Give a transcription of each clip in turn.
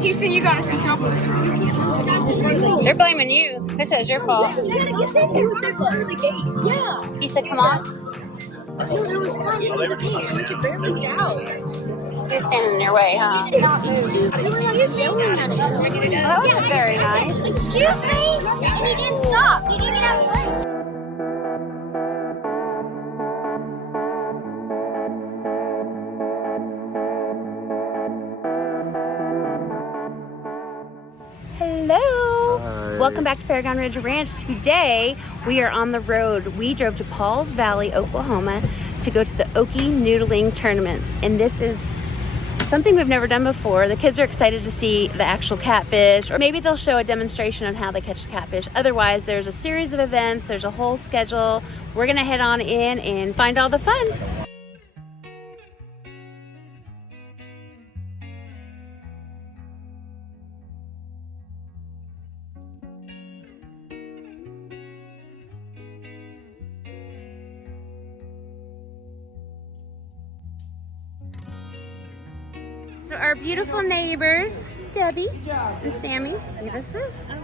Houston, you got us in trouble. They're blaming you. They said it's your fault. Yeah, He said, come on. no, there was a guy hanging the gate, so we could barely get out. He was standing in your way, huh? They were like yelling at us. That wasn't very nice. Excuse me? And he didn't stop. He didn't get out of the way. Hello. Welcome back to Paragon Ridge Ranch. Today we are on the road. We drove to Pauls Valley, Oklahoma to go to the Okie Noodling Tournament. And this is something we've never done before. The kids are excited to see the actual catfish, or maybe they'll show a demonstration on how they catch the catfish. Otherwise, there's a series of events. There's a whole schedule. We're gonna head on in and find all the fun. So our beautiful neighbors, Debbie and Sammy, gave us this.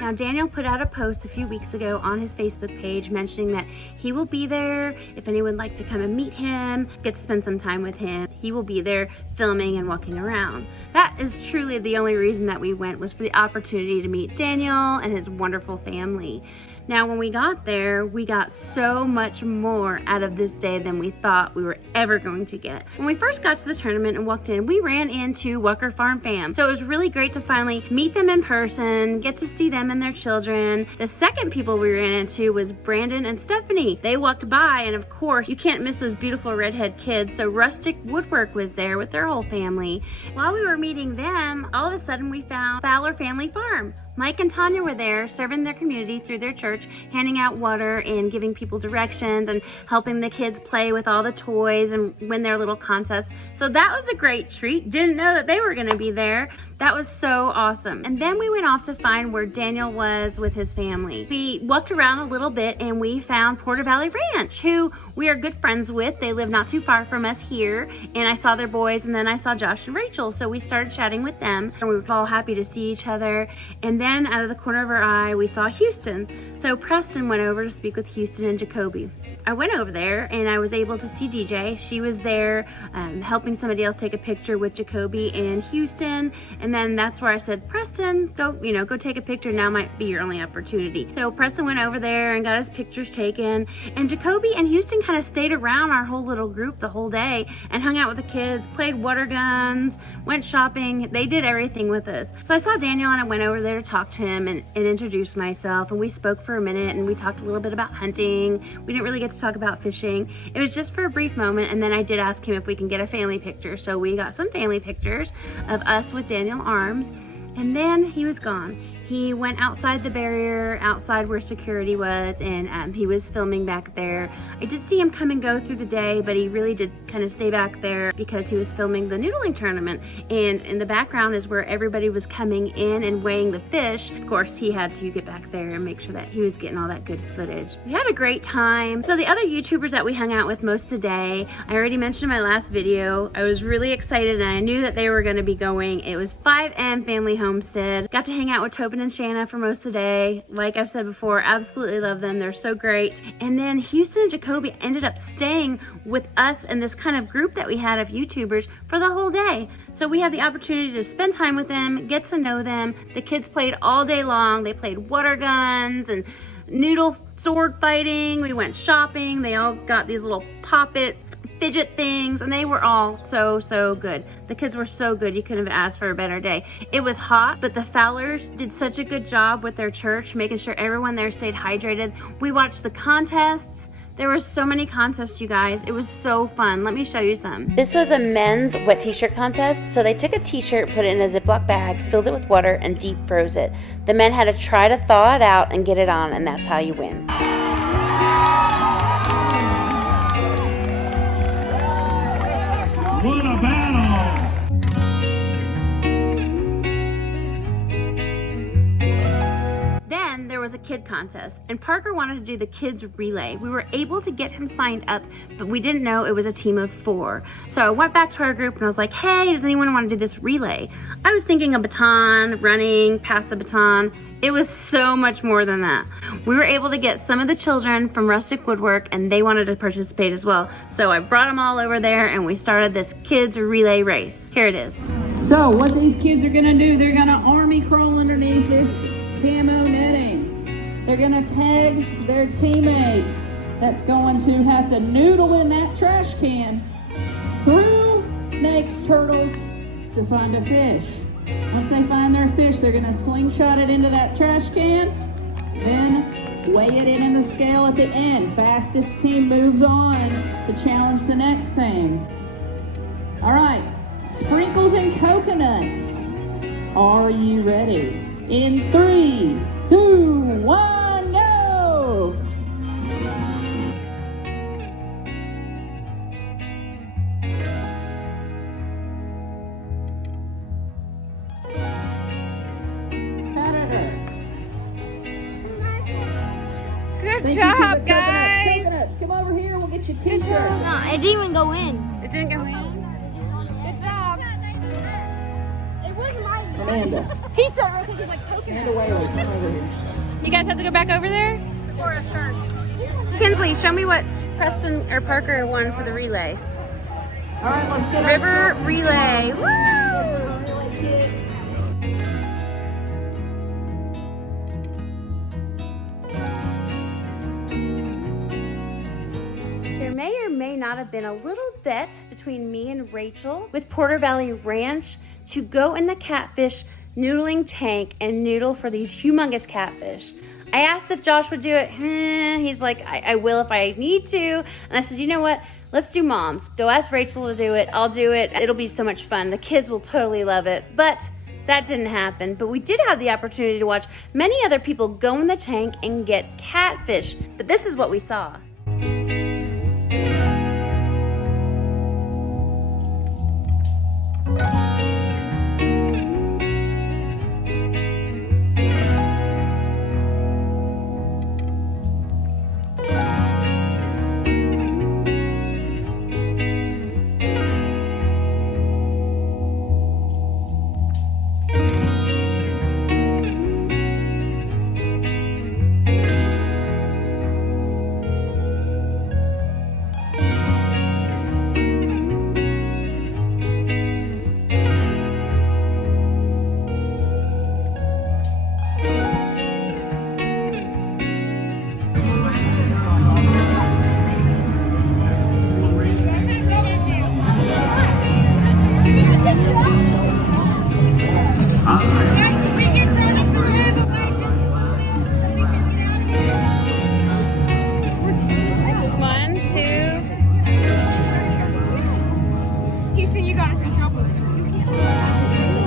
Now Daniel put out a post a few weeks ago on his Facebook page mentioning that he will be there if anyone would like to come and meet him, get to spend some time with him. He will be there filming and walking around. That is truly the only reason that we went, was for the opportunity to meet Daniel and his wonderful family. Now, when we got there, we got so much more out of this day than we thought we were ever going to get. When we first got to the tournament and walked in, we ran into Wucker Farm Fam. So it was really great to finally meet them in person, get to see them and their children. The second people we ran into was Brandon and Stephanie. They walked by, and of course, you can't miss those beautiful redhead kids. So Rustic Woodwork was there with their whole family. While we were meeting them, all of a sudden we found Fowler Family Farm. Mike and Tanya were there serving their community through their church, handing out water and giving people directions and helping the kids play with all the toys and win their little contests. So that was a great treat. Didn't know that they were gonna be there. That was so awesome. And then we went off to find where Daniel was with his family. We walked around a little bit and we found PorterValleyRanch, who we are good friends with. They live not too far from us here. And I saw their boys, and then I saw Josh and Rachel. So we started chatting with them, and we were all happy to see each other. And then out of the corner of our eye, we saw Houston. So Preston went over to speak with Houston and Jacoby. I went over there and I was able to see DJ. She was there helping somebody else take a picture with Jacoby and Houston. And then that's where I said, Preston, go take a picture. Now might be your only opportunity. So Preston went over there and got his pictures taken. And Jacoby and Houston kind of stayed around our whole little group the whole day and hung out with the kids, played water guns, went shopping. They did everything with us. So I saw Daniel and I went over there to talk to him and introduce myself. And we spoke for a minute and we talked a little bit about hunting. We didn't really get to talk about fishing. It was just for a brief moment, and then I did ask him if we can get a family picture. So we got some family pictures of us with Daniel Arms, and then he was gone. He went outside the barrier, outside where security was, and he was filming back there. I did see him come and go through the day, but he really did kind of stay back there because he was filming the noodling tournament. And in the background is where everybody was coming in and weighing the fish. Of course, he had to get back there and make sure that he was getting all that good footage. We had a great time. So the other YouTubers that we hung out with most of the day, I already mentioned in my last video, I was really excited and I knew that they were gonna be going. It was 5M Family Homestead. Got to hang out with Tobin and Shanna for most of the day. Like I've said before, absolutely love them. They're so great. And then Houston and Jacoby ended up staying with us and this kind of group that we had of YouTubers for the whole day. So we had the opportunity to spend time with them, get to know them. The kids played all day long. They played water guns and noodle sword fighting. We went shopping. They all got these little pop-it fidget things, and they were all so good. The kids were so good, you couldn't have asked for a better day. It was hot, but the Fowlers did such a good job with their church, making sure everyone there stayed hydrated. We watched the contests. There were so many contests, you guys. It was so fun. Let me show you some. This was a men's wet t-shirt contest. So they took a t-shirt, put it in a Ziploc bag, filled it with water, and deep froze it. The men had to try to thaw it out and get it on, and that's how you win. What a battle! Then there was was a kid contest, and Parker wanted to do the kids relay. We were able to get him signed up, but we didn't know it was a team of 4. So I went back to our group and I was like, hey, does anyone want to do this relay? I was thinking a baton, running, pass the baton. It was so much more than that. We were able to get some of the children from Rustic Woodwork, and they wanted to participate as well. So I brought them all over there and we started this kids relay race. Here it is. So what these kids are gonna do, they're gonna army crawl underneath this camo netting. They're gonna tag their teammate that's going to have to noodle in that trash can through snakes, turtles to find a fish. Once they find their fish, they're gonna slingshot it into that trash can, then weigh it in the scale at the end. Fastest team moves on to challenge the next team. All right, sprinkles and coconuts. Are you ready? In 3, 2, 1, go! Good job, guys. Coconuts, come over here and we'll get you t-shirts. No, it didn't even go in. It didn't go in. Good job. It wasn't mine. Amanda. He said real quick, he's like, Amanda Whaley, come over here. you guys have to go back over there? For a shirt. Kinsley, show me what Preston or Parker won for the relay. All right, let's get River relay. Woo! relay, kids. There may or may not have been a little bet between me and Rachel with Porter Valley Ranch to go in the catfish noodling tank and noodle for these humongous catfish. I asked if Josh would do it. He's like, I will if I need to. And I said, you know what? Let's do moms. Go ask Rachel to do it. I'll do it. It'll be so much fun. The kids will totally love it. But that didn't happen. But we did have the opportunity to watch many other people go in the tank and get catfish. But this is what we saw.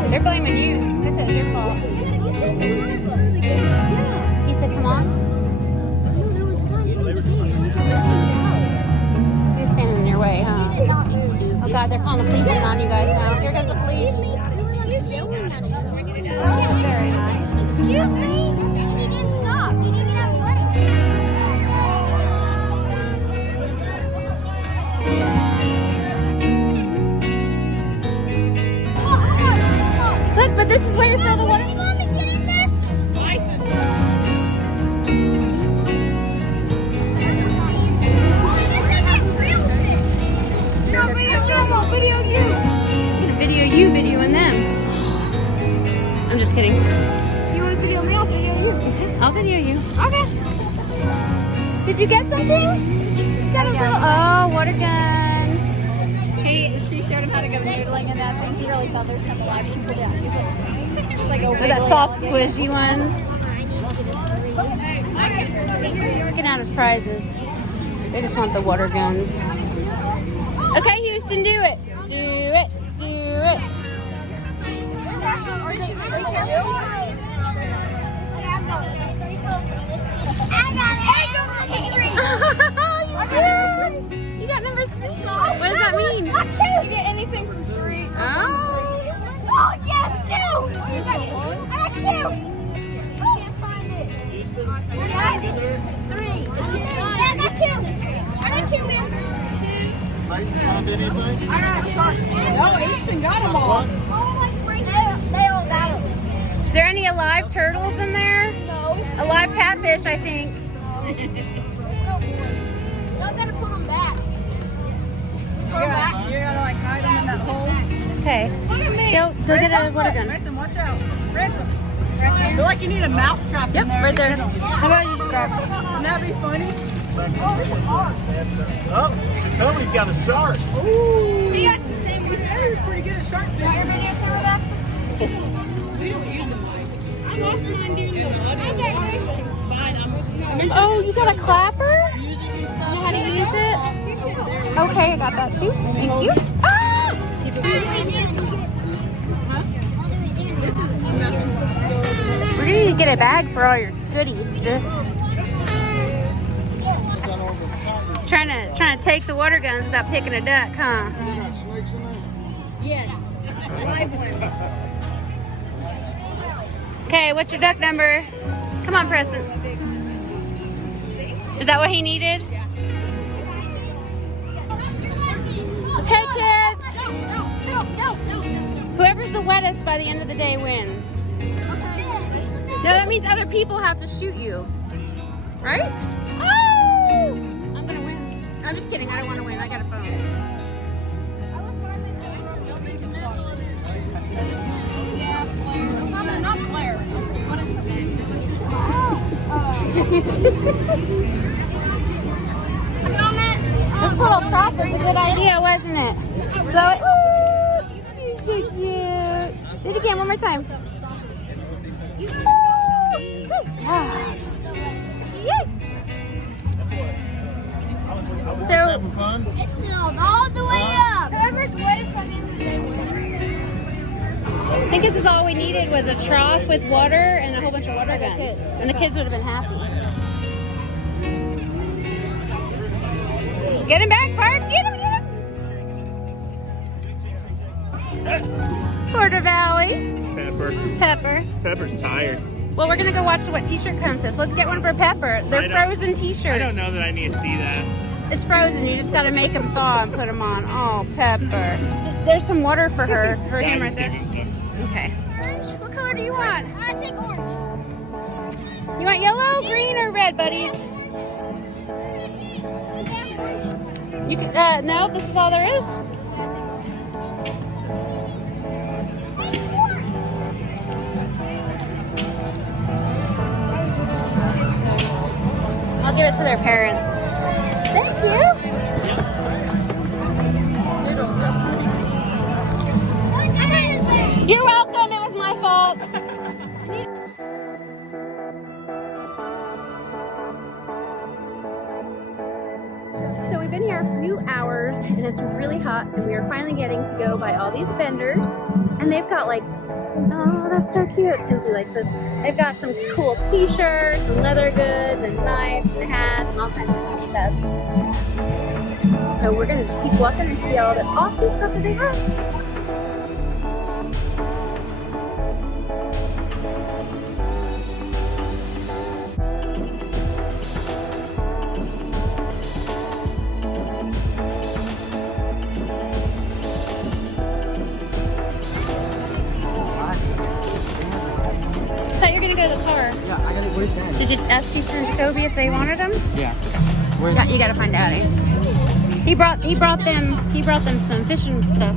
They're blaming you. They said it's your fault. He said, come on. No, there was a time in the case, so we could barely go. You're standing in your way, huh? Oh God, they're calling the police in on you guys now. Here comes the police. They were like yelling at us. Very nice. Excuse me? He didn't stop. He didn't get out of the way. Look, but this is where you fill the water. Mommy, get in this. Video you. I'm gonna video you videoing them. I'm just kidding. You want to video me? I'll video you. I'll video you. Okay. Did you get something? Got a little, water gun. She showed him how to go noodling in that thing. He really thought there was something alive. She put it out. Like a With that soft, squishy ones. They're working out as prizes. They just want the water guns. Okay, Houston, do it. Do it. Do it. You got number 3. What does that mean? You get anything from 3. Oh, yes, 2! I got 2! Can't find it. Is there any alive turtles in there? No. Alive catfish, I think. Y'all gotta put them back. You gotta like hide them in that hole. Okay. Look at me. Go get a water gun. Ransom, watch out. Ransom. Right there. I feel like you need a mouse trap Yep, in there. right there. How about you just grab it? Wouldn't that be funny? Oh, tell me he's got a shark. Ooh. He got the same. He said he was pretty good at shark fishing. I lost mine during the water. Oh, you got a clapper? You know how to use it? Okay, I got that too. Thank you. Ah! We're gonna need to get a bag for all your goodies, sis. Trying to take the water guns without picking a duck, huh? Yes. Live ones. Okay, what's your duck number? Come on, Preston. Is that what he needed? Yeah. Okay, kids. Whoever's the wettest by the end of the day wins. No, that means other people have to shoot you. Right? Oh! I'm gonna win. I'm just kidding. I don't want to win. I got a phone. Not Blair. What is his name? This little trap was a good idea, wasn't it? Blow it. Ooh, you're so cute. Do it again, one more time. Ooh, good job. Yay. So, It's filled all the way up. Whoever's wettest by the end of the day wins. I think this is all we needed was a trough with water and a whole bunch of water guns. And the kids would have been happy. Get him back, Park. Get him, get him. Porter Valley. Pepper. Pepper's tired. Well, we're going to go watch what t-shirt contest. Let's get one for Pepper. They're frozen t-shirts. I don't know that I need to see that. It's frozen. You just got to make them thaw and put them on. Oh, Pepper. There's some water for her, for him right there. Okay. What color do you want? I take orange. You want yellow, green, or red, buddies? You can, no, this is all there is. I'll give it to their parents. Thank you. You're welcome. It was my fault. So we've been here a few hours and it's really hot and we are finally getting to go by all these vendors and they've got like, oh, that's so cute. Kinsley likes this. They've got some cool t-shirts and leather goods and knives and hats and all kinds of cool stuff. So we're gonna just keep walking and see all the awesome stuff that they have. I thought you were gonna go to the car. Yeah, I gotta. Where's Dad? Did you ask Houston and Jacoby if they wanted them? Yeah. Where's? You gotta find Daddy. He brought them some fishing stuff.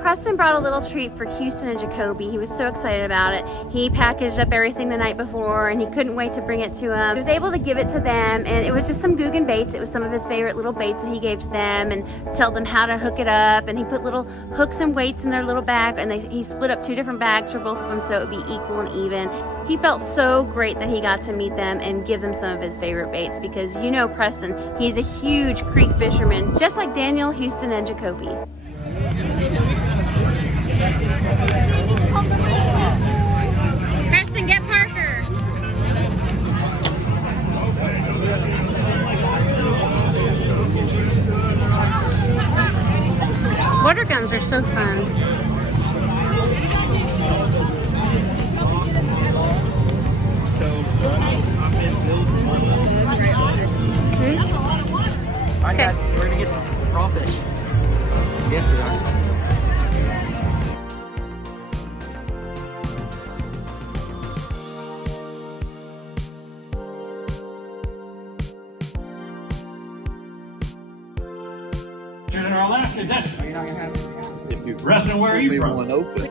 Preston brought a little treat for Houston and Jacoby. He was so excited about it. He packaged up everything the night before and he couldn't wait to bring it to them. He was able to give it to them and it was just some Guggen baits. It was some of his favorite little baits that he gave to them and told them how to hook it up, and he put little hooks and weights in their little bag, and he split up 2 different bags for both of them so it would be equal and even. He felt so great that he got to meet them and give them some of his favorite baits because you know Preston, he's a huge creek fisherman, just like Daniel, Houston, and Jacoby. Preston, get Parker. Water guns are so fun. Alright guys, we're gonna get some crawfish. Yes we are. In our last contestant. You're not gonna have it. If you Wrestling, where are you from? one open.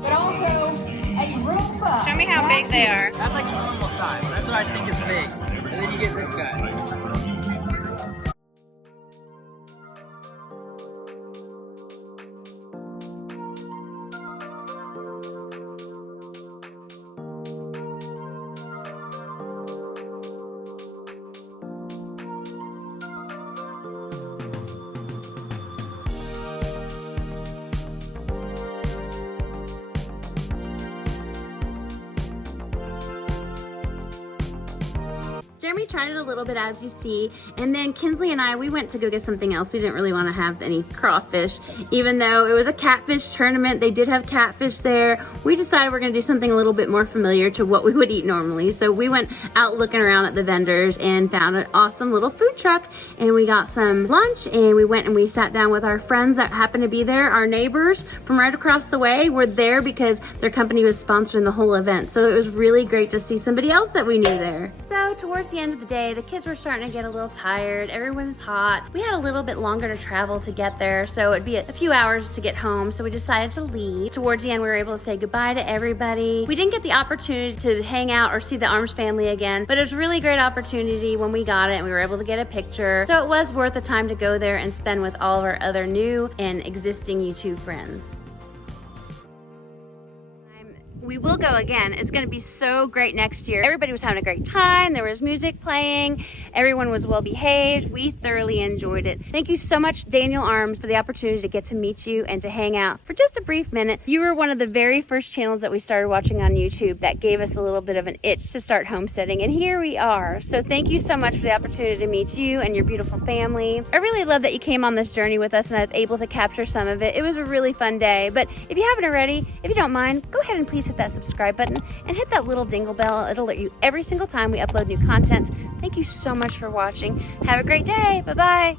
But also a Roomba. Show me how big they are. That's like a normal size. That's what I think is big. And then you get this guy. Jeremy tried it a little bit, as you see, and then Kinsley and I, we went to go get something else. We didn't really want to have any crawfish, even though it was a catfish tournament. They did have catfish there. We decided we're going to do something a little bit more familiar to what we would eat normally. So we went out looking around at the vendors and found an awesome little food truck, and we got some lunch, and we went and we sat down with our friends that happened to be there. Our neighbors from right across the way were there because their company was sponsoring the whole event. So it was really great to see somebody else that we knew there. So towards the end of the day, the kids were starting to get a little tired. Everyone's hot. We had a little bit longer to travel to get there, so it'd be a few hours to get home, so we decided to leave. Towards the end, we were able to say goodbye to everybody. We didn't get the opportunity to hang out or see the Arms family again, but it was a really great opportunity when we got it and we were able to get a picture. So it was worth the time to go there and spend with all of our other new and existing YouTube friends. We will go again. It's going to be so great next year. Everybody was having a great time. There was music playing. Everyone was well behaved. We thoroughly enjoyed it. Thank you so much, Daniel Arms, for the opportunity to get to meet you and to hang out for just a brief minute. You were one of the very first channels that we started watching on YouTube that gave us a little bit of an itch to start homesteading, and here we are. So thank you so much for the opportunity to meet you and your beautiful family. I really love that you came on this journey with us and I was able to capture some of it. It was a really fun day, but if you haven't already, if you don't mind, go ahead and please hit that subscribe button and hit that little dingle bell. It'll alert you every single time we upload new content. Thank you so much for watching. Have a great day. Bye-bye.